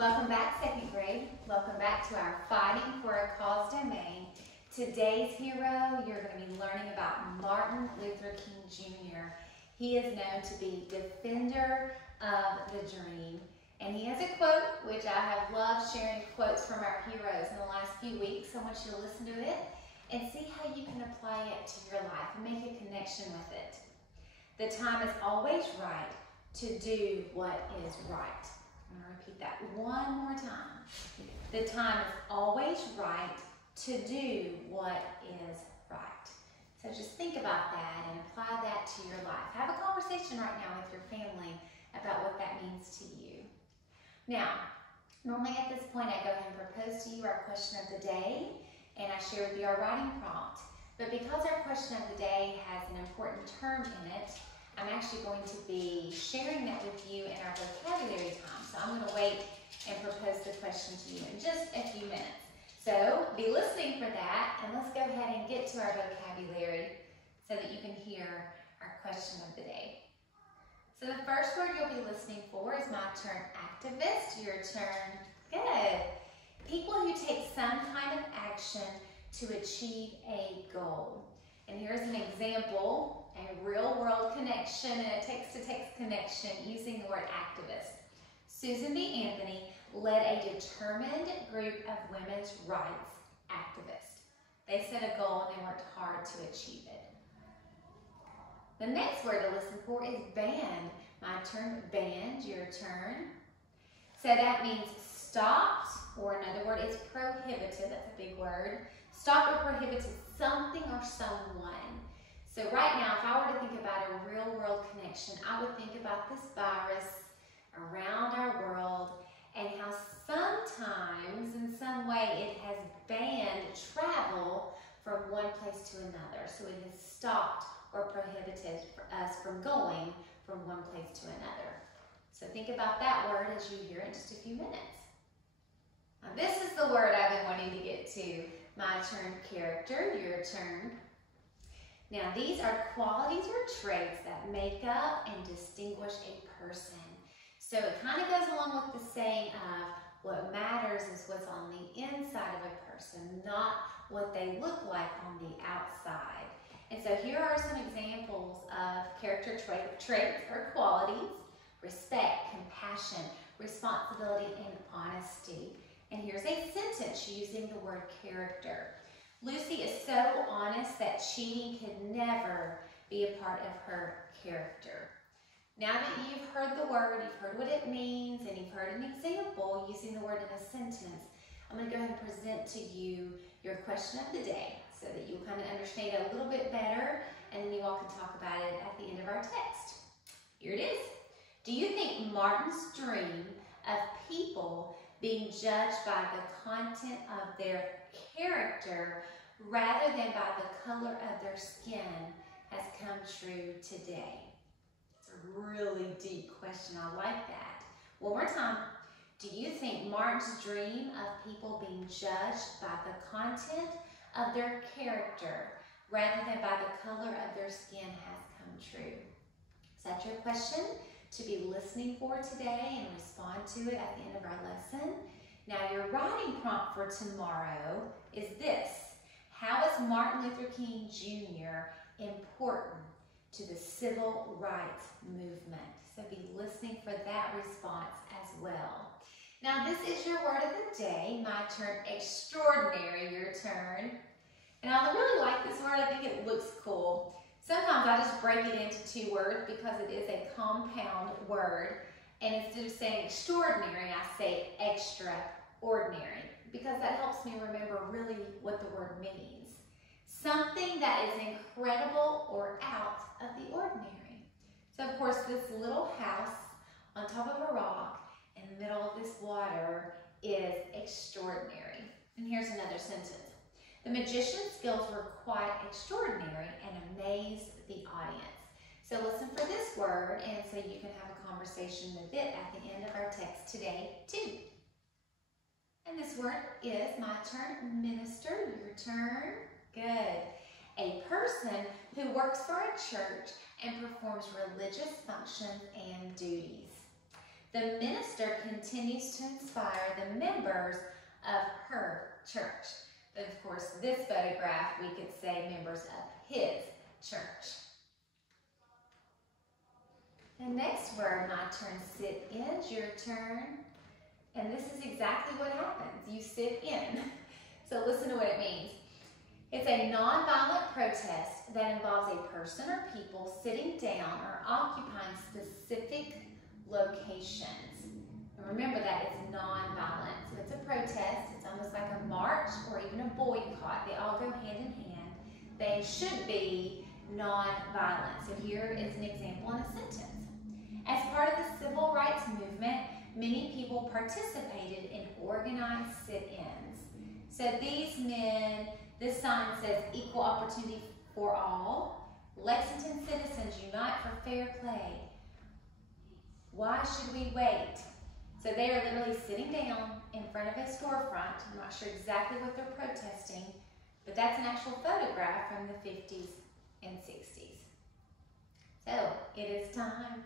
Welcome back, second grade. Welcome back to our Fighting for a Cause domain. Today's hero, you're going to be learning about Martin Luther King Jr. He is known to be defender of the dream. And he has a quote, which I have loved sharing quotes from our heroes in the last few weeks. I want you to listen to it and see how you can apply it to your life and make a connection with it. The time is always right to do what is right. I'm going to repeat that one more time. The time is always right to do what is right. So just think about that and apply that to your life. Have a conversation right now with your family about what that means to you. Now, normally at this point I go ahead and propose to you our question of the day and I share with you our writing prompt. But because our question of the day has an important term in it, I'm actually going to be sharing that with you in our vocabulary time. So I'm going to wait and propose the question to you in just a few minutes. So be listening for that, and let's go ahead and get to our vocabulary so that you can hear our question of the day. So the first word you'll be listening for is my turn, activist. Your turn, good. People who take some kind of action to achieve a goal. And here's an example, a real-world connection and a text-to-text connection using the word activist. Susan B. Anthony led a determined group of women's rights activists. They set a goal and they worked hard to achieve it. The next word to listen for is banned. My turn, banned, your turn. So that means stopped, or another word is prohibited. That's a big word. Stopped or prohibited something or someone. So right now, if I were to think about a real-world connection, I would think about this virus around our world and how sometimes, in some way, it has banned travel from one place to another. So it has stopped or prohibited us from going from one place to another. So think about that word as you hear it in just a few minutes. Now this is the word I've been wanting to get to. My turn, character, your turn. Now these are qualities or traits that make up and distinguish a person. So it kind of goes along with the saying of what matters is what's on the inside of a person, not what they look like on the outside. And so here are some examples of character traits or qualities: respect, compassion, responsibility, and honesty. And here's a sentence using the word character. Lucy is so honest that cheating could never be a part of her character. Now that you've heard the word, you've heard what it means, and you've heard an example using the word in a sentence, I'm going to go ahead and present to you your question of the day so that you'll kind of understand it a little bit better, and then you all can talk about it at the end of our text. Here it is. Do you think Martin's dream of people being judged by the content of their character rather than by the color of their skin has come true today? It's a really deep question. I like that. One more time. Do you think Martin's dream of people being judged by the content of their character rather than by the color of their skin has come true? Is that your question to be listening for today and respond to it at the end of our lesson? Now your writing prompt for tomorrow is this: how is Martin Luther King Jr. important to the civil rights movement? So be listening for that response as well. Now this is your word of the day. My turn, extraordinary, your turn. And I really like this word. I think it looks cool. Sometimes I just break it into two words because it is a compound word. And instead of saying extraordinary, I say extraordinary because that helps me remember really what the word means. Something that is incredible or out of the ordinary. So of course this little house on top of a rock in the middle of this water is extraordinary. And here's another sentence. The magician's skills were quite extraordinary and amazed the audience. So listen for this word and so you can have a conversation with it at the end of our text today too. And this word is, my turn, minister, your turn. Good. A person who works for a church and performs religious functions and duties. The minister continues to inspire the members of her church. But of course, this photograph, we could say members of his church. The next word, my turn, sit in, is your turn. And this is exactly what happens. You sit in. So listen to what it means. It's a nonviolent protest that involves a person or people sitting down or occupying specific locations. And remember that it's nonviolent. So it's a protest. It's almost like a march or even a boycott. They all go hand in hand. They should be nonviolent. So here is an example in a sentence. As part of the civil rights movement, many people participated in organized sit-ins. So these men, this sign says equal opportunity for all. Lexington citizens unite for fair play. Why should we wait? So they are literally sitting down in front of a storefront. I'm not sure exactly what they're protesting, but that's an actual photograph from the 50s and 60s. So it is time.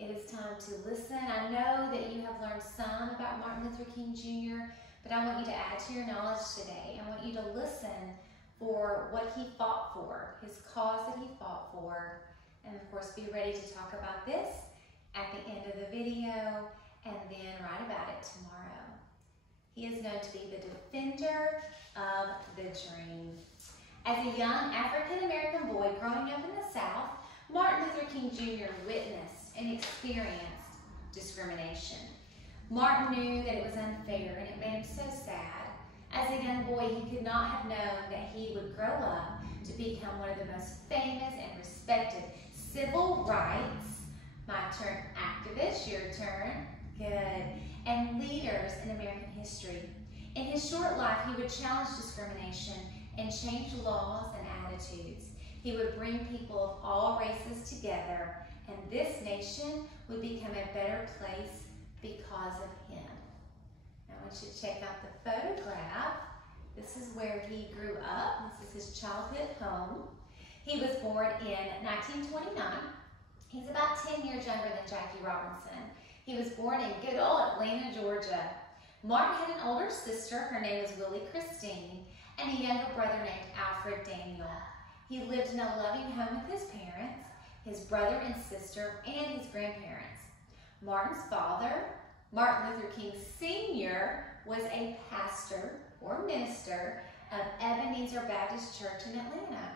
It is time to listen. I know that you have learned some about Martin Luther King Jr., but I want you to add to your knowledge today. I want you to listen for what he fought for, his cause that he fought for, and of course be ready to talk about this at the end of the video and then write about it tomorrow. He is known to be the defender of the dream. As a young African-American boy growing up in the South, Martin Luther King Jr. witnessed and experienced discrimination. Martin knew that it was unfair and it made him so sad. As a young boy, he could not have known that he would grow up to become one of the most famous and respected civil rights, my turn, activists, your turn, good, and leaders in American history. In his short life, he would challenge discrimination and change laws and attitudes. He would bring people of all races together, and this nation would become a better place because of him. Now I want you to check out the photograph. This is where he grew up. This is his childhood home. He was born in 1929. He's about 10 years younger than Jackie Robinson. He was born in good old Atlanta, Georgia. Martin had an older sister. Her name was Willie Christine, and a younger brother named Alfred Daniel. He lived in a loving home with his parents, his brother and sister, and his grandparents. Martin's father, Martin Luther King Sr., was a pastor or minister of Ebenezer Baptist Church in Atlanta.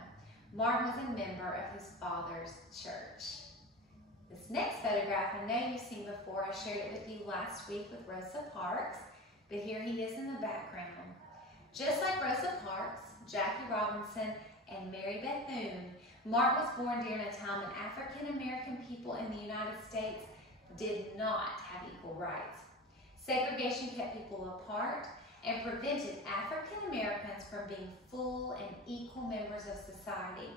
Martin was a member of his father's church. This next photograph, I know you've seen before. I shared it with you last week with Rosa Parks, but here he is in the background. Just like Rosa Parks, Jackie Robinson, and Mary Bethune, Martin was born during a time when African-American people in the United States did not have equal rights. Segregation kept people apart and prevented African-Americans from being full and equal members of society.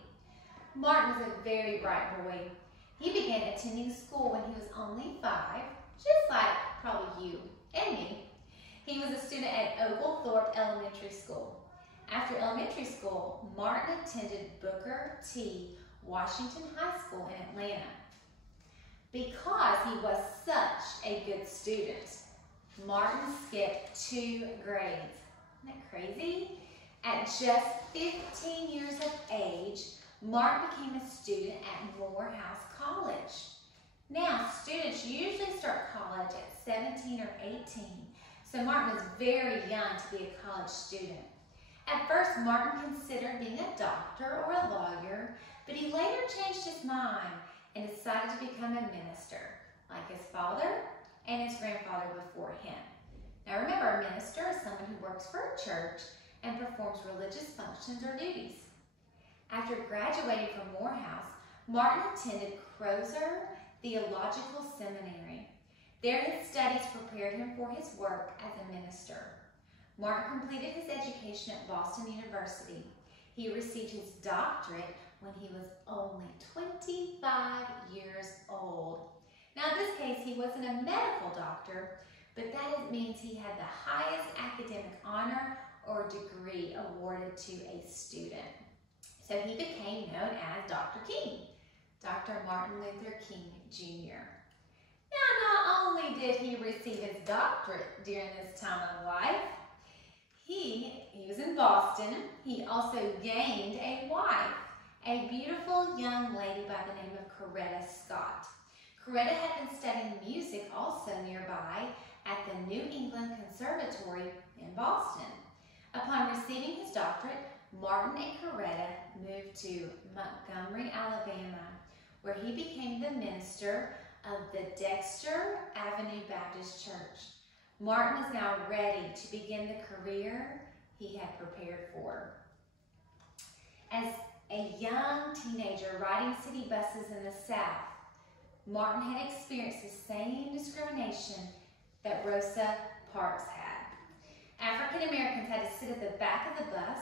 Martin was a very bright boy. He began attending school when he was only 5, just like probably you and me. He was a student at Oglethorpe Elementary School. After elementary school, Martin attended Booker T. Washington High School in Atlanta. Because he was such a good student, Martin skipped 2 grades. Isn't that crazy? At just 15 years of age, Martin became a student at Morehouse College. Now, students usually start college at 17 or 18, so Martin was very young to be a college student. At first, Martin considered being a doctor or a lawyer, but he later changed his mind and decided to become a minister, like his father and his grandfather before him. Now remember, a minister is someone who works for a church and performs religious functions or duties. After graduating from Morehouse, Martin attended Crozer Theological Seminary. There his studies prepared him for his work as a minister. Martin completed his education at Boston University. He received his doctorate when he was only 25 years old. Now in this case, he wasn't a medical doctor, but that means he had the highest academic honor or degree awarded to a student. So he became known as Dr. King, Dr. Martin Luther King Jr. Now, not only did he receive his doctorate during this time of life, he was in Boston. He also gained a wife, a beautiful young lady by the name of Coretta Scott. Coretta had been studying music also nearby at the New England Conservatory in Boston. Upon receiving his doctorate, Martin and Coretta moved to Montgomery, Alabama, where he became the minister of the Dexter Avenue Baptist Church. Martin is now ready to begin the career he had prepared for. As a young teenager riding city buses in the South, Martin had experienced the same discrimination that Rosa Parks had. African Americans had to sit at the back of the bus,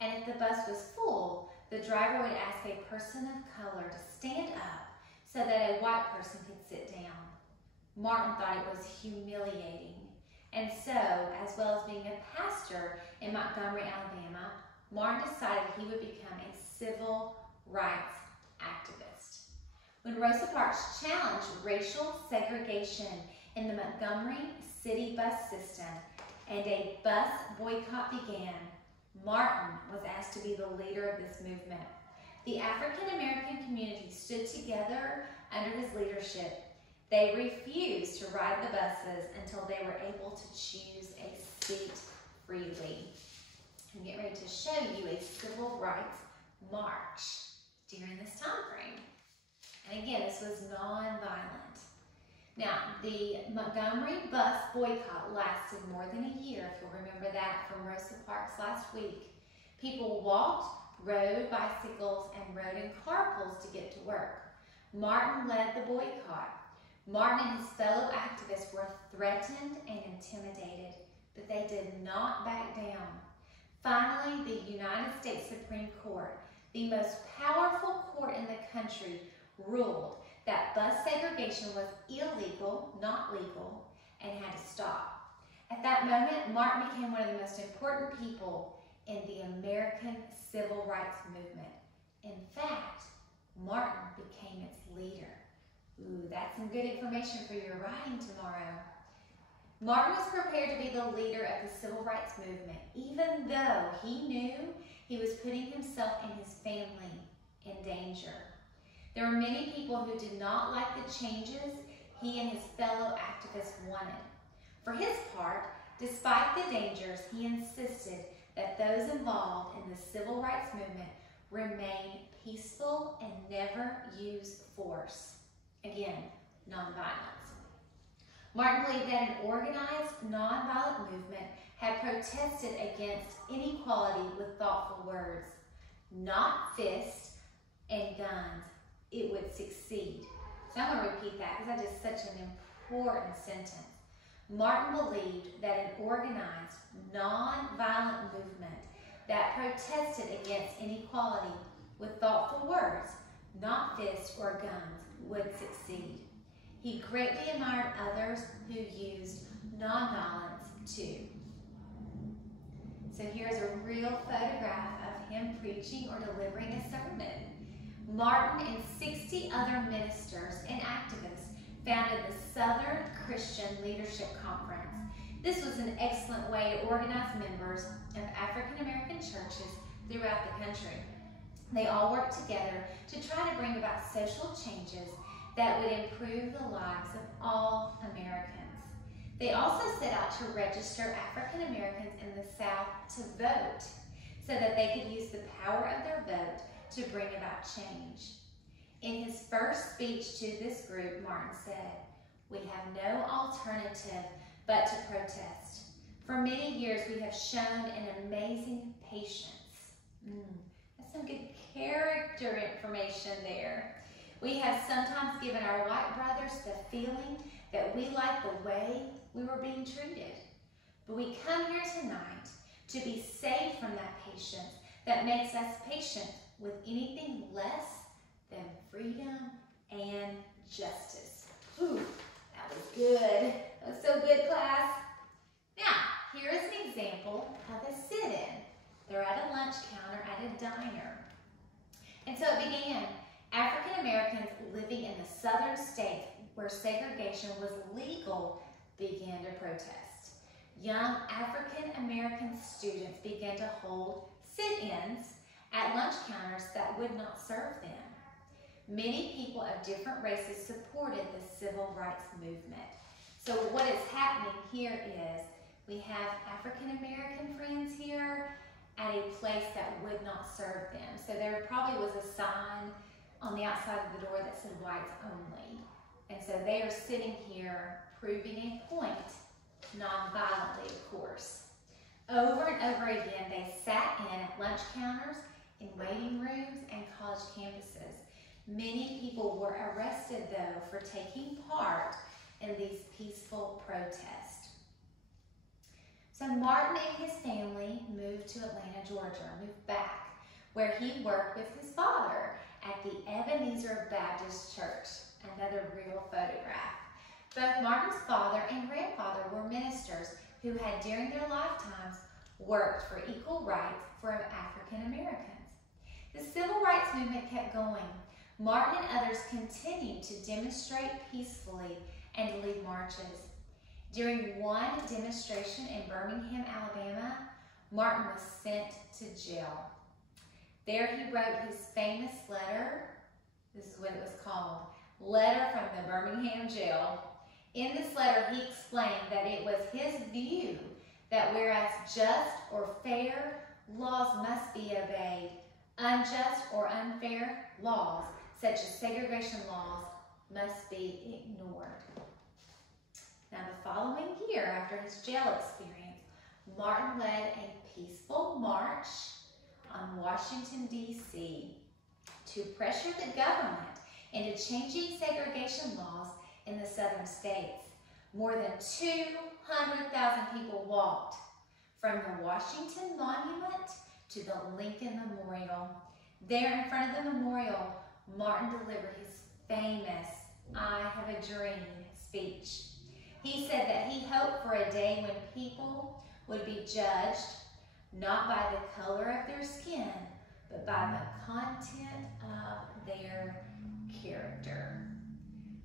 and if the bus was full, the driver would ask a person of color to stand up so that a white person could sit down. Martin thought it was humiliating, and so, as well as being a pastor in Montgomery, Alabama, Martin decided he would become a civil rights activist. When Rosa Parks challenged racial segregation in the Montgomery city bus system and a bus boycott began, Martin was asked to be the leader of this movement. The African American community stood together under his leadership. They refused to ride the buses until they were able to choose a seat freely. I'm getting ready to show you a civil rights march during this time frame. And again, this was non-violent. Now, the Montgomery Bus boycott lasted more than a year, if you'll remember that from Rosa Parks last week. People walked, rode bicycles, and rode in carpools to get to work. Martin led the boycott. Martin and his fellow activists were threatened and intimidated, but they did not back down. Finally, the United States Supreme Court, the most powerful court in the country, ruled that bus segregation was illegal, not legal, and had to stop. At that moment, Martin became one of the most important people in the American civil rights movement. In fact, Martin became its leader. Ooh, that's some good information for your writing tomorrow. Martin was prepared to be the leader of the civil rights movement, even though he knew he was putting himself and his family in danger. There were many people who did not like the changes he and his fellow activists wanted. For his part, despite the dangers, he insisted that those involved in the civil rights movement remain peaceful and never use force. Again, nonviolence. Martin believed that an organized, nonviolent movement had protested against inequality with thoughtful words, not fists and guns. It would succeed. So I'm going to repeat that because that is such an important sentence. Martin believed that an organized, non-violent movement that protested against inequality with thoughtful words, not fists or guns, would succeed. He greatly admired others who used nonviolence too. So here's a real photograph of him preaching or delivering a sermon. Martin and 60 other ministers and activists founded the Southern Christian Leadership Conference. This was an excellent way to organize members of African American churches throughout the country. They all worked together to try to bring about social changes that would improve the lives of all Americans. They also set out to register African Americans in the South to vote so that they could use the power of their vote to bring about change. In his first speech to this group, Martin said, "We have no alternative but to protest. For many years, we have shown an amazing patience." That's some good character information there. "We have sometimes given our white brothers the feeling that we liked the way we were being treated. But we come here tonight to be saved from that patience that makes us patient with anything less than freedom and justice." Ooh, that was good. That was so good, class. Now, here is an example of a sit-in. They're at a lunch counter at a diner. And so it began. African Americans living in the southern states where segregation was legal, began to protest. Young African American students began to hold sit-ins at lunch counters that would not serve them. Many people of different races supported the civil rights movement. So what is happening here is we have African American friends here at a place that would not serve them. So there probably was a sign on the outside of the door that said whites only. And so they are sitting here proving a point, non-violently, of course. Over and over again, they sat in at lunch counters, in waiting rooms, and college campuses. Many people were arrested, though, for taking part in these peaceful protests. So Martin and his family moved to Atlanta, Georgia, moved back, where he worked with his father at the Ebenezer Baptist Church. Another real photograph. Both Martin's father and grandfather were ministers who had, during their lifetimes, worked for equal rights for African Americans. The civil rights movement kept going. Martin and others continued to demonstrate peacefully and lead marches. During one demonstration in Birmingham, Alabama, Martin was sent to jail. There he wrote his famous letter. This is what it was called, Letter from the Birmingham Jail. In this letter, he explained that it was his view that whereas just or fair laws must be obeyed, unjust or unfair laws, such as segregation laws, must be ignored. Now, the following year, after his jail experience, Martin led a peaceful march on Washington, D.C. to pressure the government into changing segregation laws in the southern states. More than 200,000 people walked from the Washington Monument to the Lincoln Memorial. There in front of the memorial, Martin delivered his famous "I Have a Dream" speech. He said that he hoped for a day when people would be judged not by the color of their skin, but by the content of their character.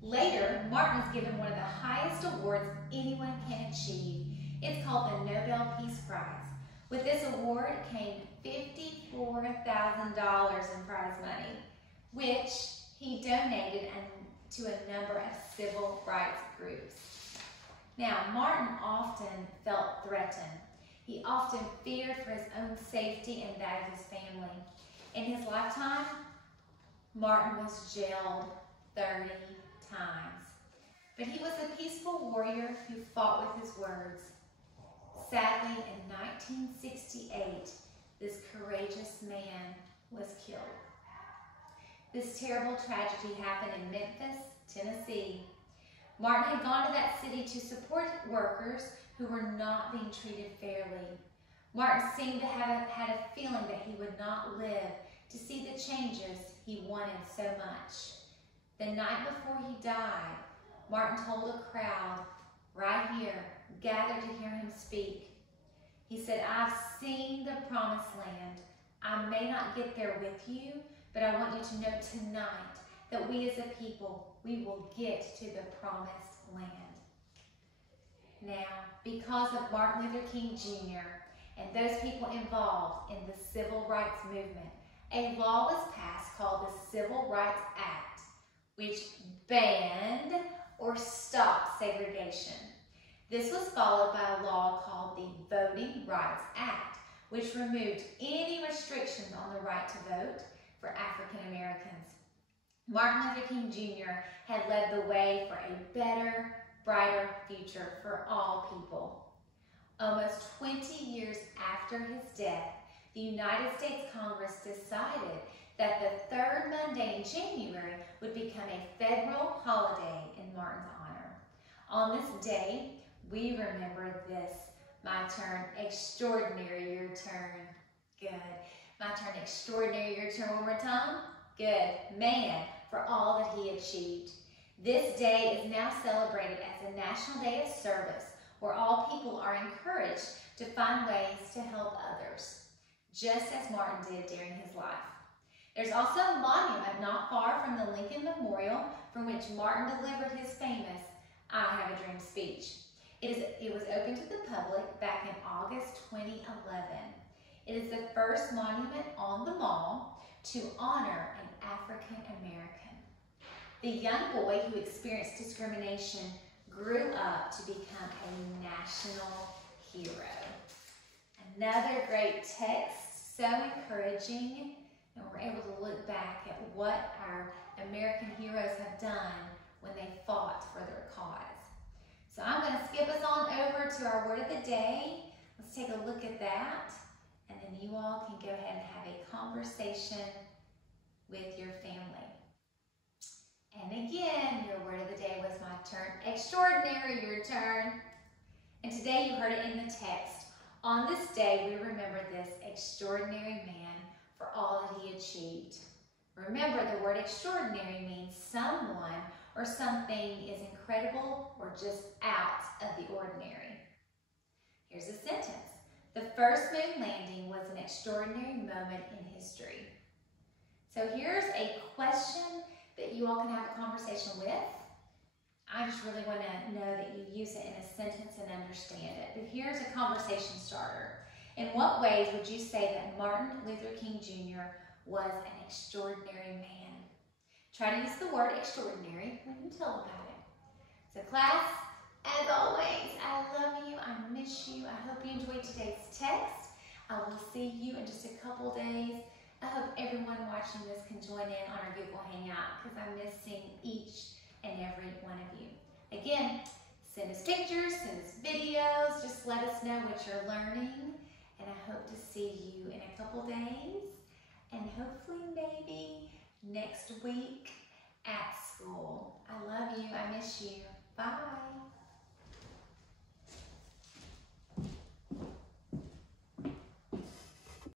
Later, Martin was given one of the highest awards anyone can achieve. It's called the Nobel Peace Prize. With this award came $54,000 in prize money, which he donated to a number of civil rights groups. Now, Martin often felt threatened. He often feared for his own safety and that of his family. In his lifetime, Martin was jailed 30 times. But he was a peaceful warrior who fought with his words. Sadly, in 1968, this courageous man was killed. This terrible tragedy happened in Memphis, Tennessee. Martin had gone to that city to support workers who were not being treated fairly. Martin seemed to have had a feeling that he would not live to see the changes he wanted so much. The night before he died, Martin told a crowd right here, gathered to hear him speak. He said, "I've seen the promised land. I may not get there with you, but I want you to know tonight that we as a people, we will get to the promised land." Now, because of Martin Luther King Jr. and those people involved in the civil rights movement, a law was passed called the Civil Rights Act, which banned or stopped segregation. This was followed by a law called the Voting Rights Act, which removed any restrictions on the right to vote for African Americans. Martin Luther King Jr. had led the way for a better, brighter future for all people. Almost 20 years after his death, the United States Congress decided that the third Monday in January would become a federal holiday in Martin's honor. On this day, we remember this, my turn, extraordinary, your turn. Good. My turn, extraordinary, your turn. One more time. Good. Man, for all that he achieved. This day is now celebrated as a National Day of Service, where all people are encouraged to find ways to help others, just as Martin did during his life. There's also a monument not far from the Lincoln Memorial from which Martin delivered his famous I Have a Dream speech. It was open to the public back in August 2011. It is the first monument on the mall to honor an African American. The young boy who experienced discrimination grew up to become a national hero. Another great text, so encouraging, and we're able to look back at what our American heroes have done when they fought for their cause. So I'm going to skip us on over to our word of the day. Let's take a look at that, and then you all can go ahead and have a conversation with your family. And again, your word of the day was my turn. Extraordinary, your turn. And today you heard it in the text. On this day, we remember this extraordinary man for all that he achieved. Remember, the word extraordinary means someone or something is incredible or just out of the ordinary. Here's a sentence. The first moon landing was an extraordinary moment in history. So here's a question that you all can have a conversation with. I just really want to know that you use it in a sentence and understand it. But here's a conversation starter. In what ways would you say that Martin Luther King Jr. was an extraordinary man? Try to use the word extraordinary when you tell about it. So class, as always, I love you, I miss you. I hope you enjoyed today's text. I will see you in just a couple days. I hope everyone watching this can join in on our Google Hangout because I miss seeing each and every one of you. Again, send us pictures, send us videos, just let us know what you're learning. And I hope to see you in a couple days and hopefully maybe next week at school. I love you. I miss you. Bye.